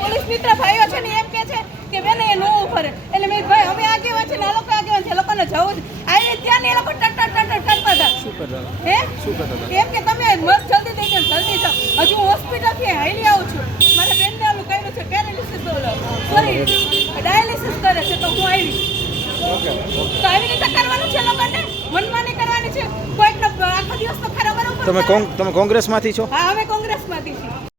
Police મિત્ર ભાઈઓ છે ને એમ કે છે કે બેન એ નો ઉભરે એટલે મેં ભાઈ અમે આગેવાન છે ને આ લોકો આગેવાન છે લોકોને જવું આવી ત્યાં એ લોકો ટટ કરતા શું કરતા હે શું કરતા એમ કે તમે મત જલ્દી દઈ દો જલ્દી જાઓ હજુ હોસ્પિટલ થી હાલી આવું છું મારા બેનને આલું કર્યું છે પેરાલિસિસ સોરી ડાયાલિસિસ કરે છે તો હું આવી તો આવી રીતે કરવાનું છે લોકોને મનમાની કરવાની છે કોઈકનો આખો દિવસ તો ખરાબ બરોબર તમે કોંગ્રેસમાંથી છો? હા અમે કોંગ્રેસમાંથી છીએ.